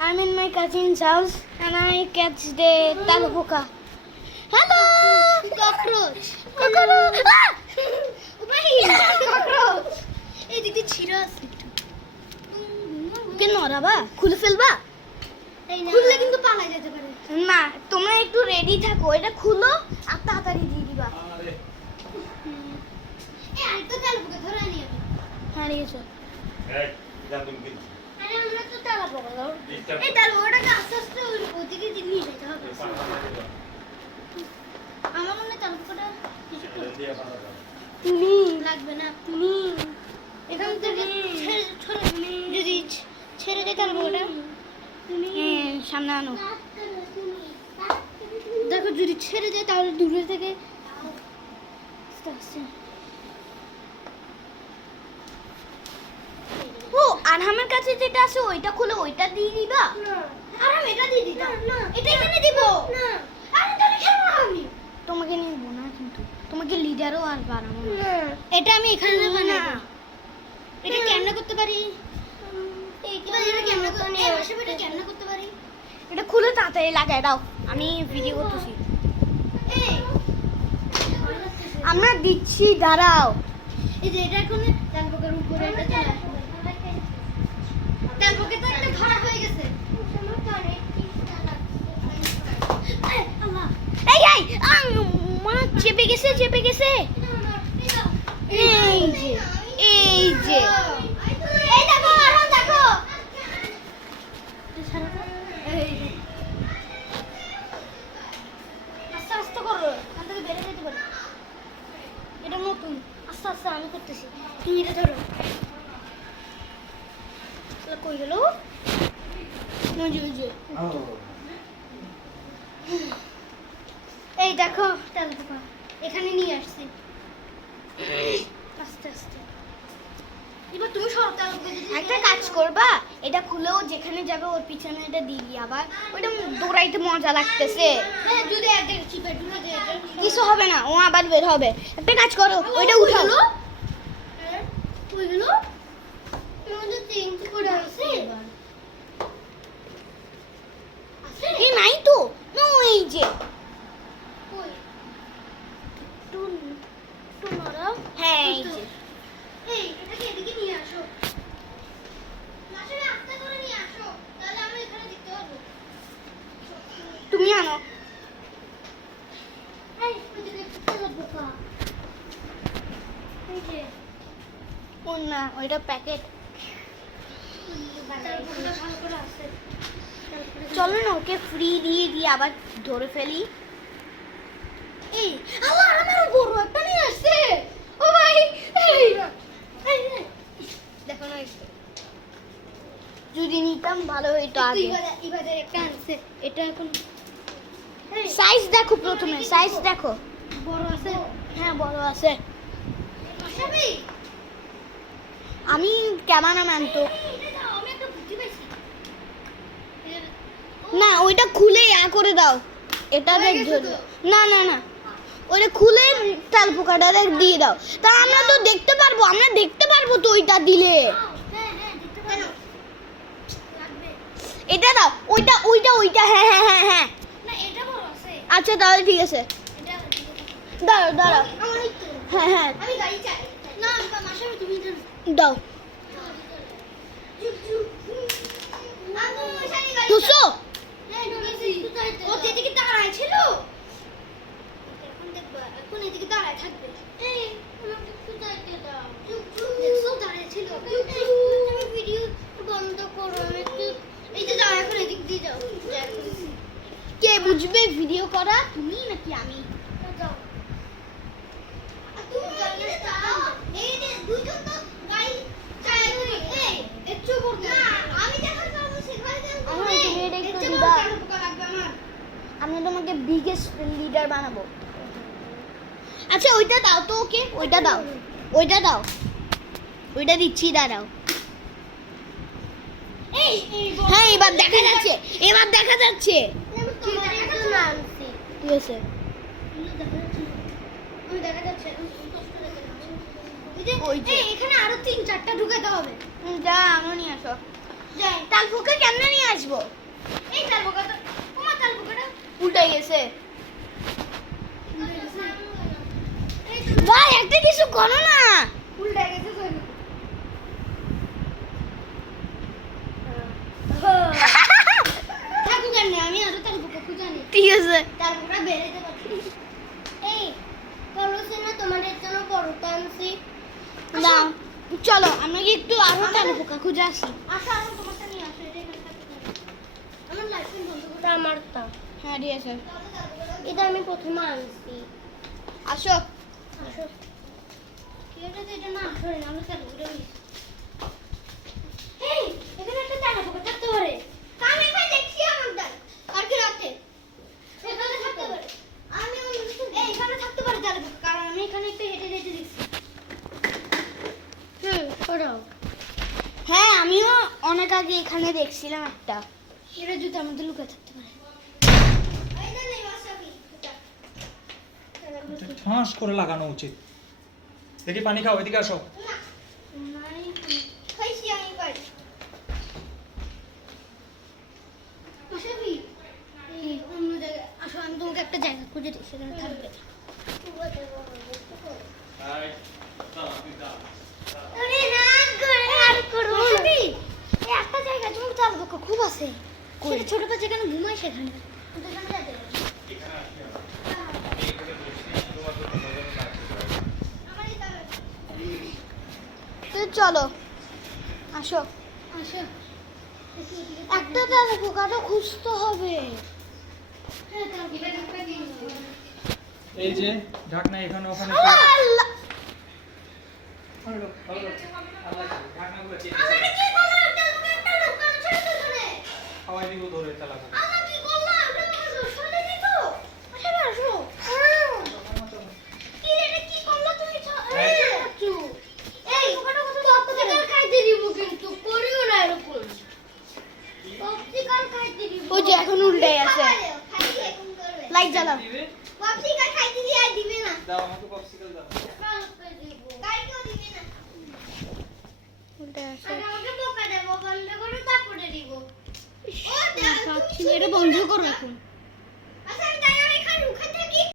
I'm in my cousin's house and I catch the talapoka. Hello! Cockroach! Cockroach! Ah! Cockroach! এই দিকে ছিঁড়া আছে একটু। কেন ওরাবা খুলে ফেলবা? খুললে কিন্তু পালাই যেতে পারে। না, তোমরা একটু রেডি থাকো, এটা খুলো আর তাড়াতাড়ি দিয়ে দিবা। এই আরেকটা তেলাপোকা ধরে নিয়ে যাবে। হারিয়েছো। আরে আমরা তো তেলাপোকা ধরো। এই তেলাপোকাটাকে আস্তে আস্তে ওদিকে নিয়ে যেতে হবে। আমার মনে হয় তেলাপোকাটা কিছু তুমি লাগবে না। তুমি এখান থেকে যদি ছেড়ে দেয় তেলাপোকাটা সামনে আনো। দেখো যদি ছেড়ে দেয় তাহলে দূরে থেকে আস্তে আস্তে। ও আরহামের কাছে যেটা আছে ওইটা খুলে ওইটা দিয়ে দিবা। আর আমি এটা দিয়ে দিতাম না, এটা এখানে দিব না। আরে তাহলে খেলবো না আমি। তোমাকে নিব না কিন্তু তোমাকে লিডারও আর বানাবো না। এটা আমি এখানে বানাবো। এটা কেমনে করতে পারি? এটা কেমনে করতে পারি? এটা কেমনে করতে পারি? এটা খুলে তাড়াতাড়ি লাগাই দাও, আমি ভিডিও করতেছি। এই আমরা দিচ্ছি, দাঁড়াও। এই যে এটা এখন তেলপোকার উপরে এটা চলে আসবে। তেলপোকা তো একটা খারাপ হয়ে গেছে। এই আল্লাহ, এই এই মা চেপে গেছে, চেপে গেছে। এই যে এই যে এই দেখো আরো দেখো। আস্তে আস্তে করো, এখান থেকে বেরিয়ে যেতে পারে। এটা নতুন, আস্তে আস্তে আমি করতেছি, তুমি এটা ধরো। কই গেল? এই দেখো তেলপোকা এখানে নিয়ে আসছি আস্তে আস্তে। এবার তুমি সব তেলপোকা একটা কাজ করবা, এটা খুলেও যেখানে যাবে ওর পিছনে এটা দিবি। আবার ওইটা দৌড়াইতে মজা লাগতেছে। হ্যাঁ যদি একটা চিপে ঢুকে যায় কিছু হবে না, ও আবার বের হবে। একটা কাজ করো, ওইটা উঠাও। কই গেল? আমাদের তিনটি করে আছে। এই নাই তো, না এই যে কই? টুন টুন ওরাও। হ্যাঁ এই যে এই এটাকে এদিকে নিয়ে আসো। আসলে আস্তে করে নিয়ে আসো, তাহলে আমরা এখানে দেখতে পারবো। তুমি আনো। এই ওদিকে তেলপোকা। এই যে ও না, ওইটা প্যাকেট। তেলপোকাটা ভালো করে আছে। চলো না ওকে ফ্রি দিয়ে দিয়ে আবার ধরে ফেলি। এই আল্লাহ আমার বড় একটা নিয়ে আসছে। ও ভাই এই দেখো না যদি নিতাম ভালো হইতো আগে। এবারে একটা আনছে। এটা এখন সাইজ দেখো, প্রথমে সাইজ দেখো। বড় আছে। হ্যাঁ বড় আছে। আসামি আমি ক্যামেরাম্যান তো। আমি একটা বুদ্ধি পাইছি। না ওইটা খুলে করে দাও। এটা হয়ে দেখ গেছে ধরে। তো? না না না, ওইটা খুলে তেলপোকাটা দিয়ে দাও। তা আমরা তো দেখতে পারবো, আমরা দেখতে পারবো তো ওইটা দিলে। হ্যাঁ হ্যাঁ দেখতে পারো। লাগবে এটা দাও, ওইটা ওইটা ওইটা। হ্যাঁ হ্যাঁ হ্যাঁ হ্যাঁ। না এটা বড় আছে। আচ্ছা তাহলে ঠিক আছে, এটা দাঁড়াও দাঁড়াও। আমার একটু হ্যাঁ হ্যাঁ আমি গাড়ি চাই। না মাসামি তুমি এটা দাও। আমি মশারি গাড়ি ধুসো। ও যেদিকে দাঁড়ায় ছিল এখন দেখবা, এখন এদিকে দাঁড়ায় থাকবে। এই আমাকে একটু যাইতে দাও। দেখছো দাঁড়ায় ছিল। তুমি ভিডিও বন্ধ করো, আমি একটু এই যে যাও এখন এদিক দিয়ে যাও। কে বুঝবে ভিডিও করা, তুমি নাকি আমি? যাও তুমি যাও। এই যে দুইজন তো গাড়ি চালায়। এই একটু করতে না, আমি দেখা যাবো সেখানে যাবো। আমার তুমি এটা একটু একটু দিবা। লাগবে আমার। আমি তোমাকে বিগেস্ট লিডার বানাবো। আচ্ছা ওইটা দাও তো ওকে, ওইটা দাও, ওইটা দাও, ওইটা দিচ্ছি, দাঁড়াও। এই হ্যাঁ এবার দেখা যাচ্ছে, এবার দেখা যাচ্ছে। ঠিক আছে ঠিক আছে। দেখা যাচ্ছে। ওই যে। এখানে আরো 3-4টা ঢুকাতে হবে। যা আমও নিয়ে আসো। যাই তালপুকে কেমনে নিয়ে আসবো? বেচবো। এই তাল বোকাটা তোমার তাল বোকাটা উল্টে গেছে। এই ভাই একটা কিছু করো না। উল্টা গেছে কই থাকু জানি আমি আরো তাল বোকা খুঁজানি ঠিক আছে। তাল বোকা বেরেতে পারছি এই বলছি না তোমাদের জন্য পরোটা আনছি না চলো আমরা কি একটু আরো তাল পোকা খুঁজে আসি। আসো আসো তোমারটা নিয়ে আসো এটা এখানে থাকতে দাও। আমার লাইসেন্স বন্ধ করে আমারটা হ্যাঁ ঠিক আছে এটা আমি প্রথমে আনছি আসো। আসো কি এটা তো এটা না আসলে না আমরা চালু করে নিই এই এখানে একটা তালা পোকা থাকতে পারে কানে ভাই দেখছি আমার দাল আর কি রাতে এখানে থাকতে পারে আমি এই এখানে থাকতে পারে তালা পোকা কারণ আমি এখানে একটা হেঁটে হেঁটে দেখছি সরাও হ্যাঁ আমিও অনেক আগে এখানে দেখছিলাম একটা। এটা যদি আমাদের লুকায় থাকতে পারে এই না নেই ওয়াসাবি এটা এটা ঠাস করে লাগানো উচিত। দেখি পানি খাও, এদিকে আসো। না নাই খাইছি আমি পারি ওয়াসাবি এই অন্য জায়গায় আসো আমি তোমাকে একটা জায়গা খুঁজে দিই সেখানে থাকবে আরে না করে আর করো ওয়াসাবি এই একটা জায়গা তুমি তাল বোকা খুব আছে কই? ছোট বাচ্চা যেখানে ঘুমায় সেখানে সেখানে যেতে হবে আমারই তাহলে তো চলো আসো। আসো একটা তাল পোকাটা খুঁজতে হবে। হ্যাঁ তাল বোকা দিয়ে এই যে ঢাকনা এখানে ওখানে আল্লাহ! ঢাকনাগুলো আমাকে কি বললো তাল বোকা একটা লুকানো ছিল তো এখানে খাওয়াই দিব ধরে তালা। আমরা কি করলাম এটা শুনে দিত আসো আসো কি এটা কি করলো তুমি এই পপসিকল খাইতে দিব কিন্তু করিও না এরকম পপসিকল খাইতে দিব ওই যে এখন উল্টে আছে। খাইতে এখন করবে লাইট জ্বালাও। পপসিকল খাইতে দিয়ে আর দিবে না দাও আমাকে পপসিকল দাও। কালকে দিব কালকেও দিবে না উল্টে আছে। আগে আমাকে বোকা দেবো বন্ধ করে তারপরে দিব ও খাচ্ছি না, এটা বন্ধ করো এখন।